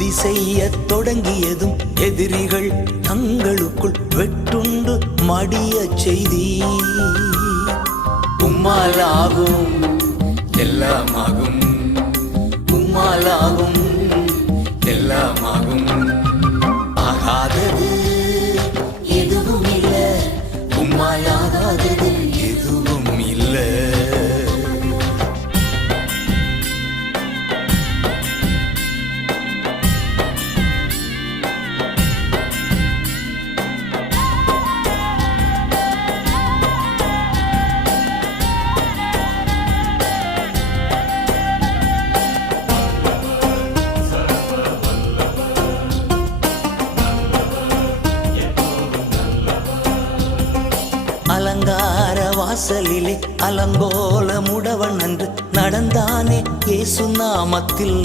யுக்தி செய்ய தொடங்கியதும் எதிரிகள் தங்களுக்குள் வெட்டுண்டு மடிய செய்தி உம்மாலாகும் எல்லாமாகும் உம்மாலாகும் எல்லாமாகும் ஆகாதது எதுவும் இல்லை உம்மாலாகாதது அலங்கார வாசலிலே அலங்கோல முடவன் அன்று நடந்தானே ஏசு நாமத்தில்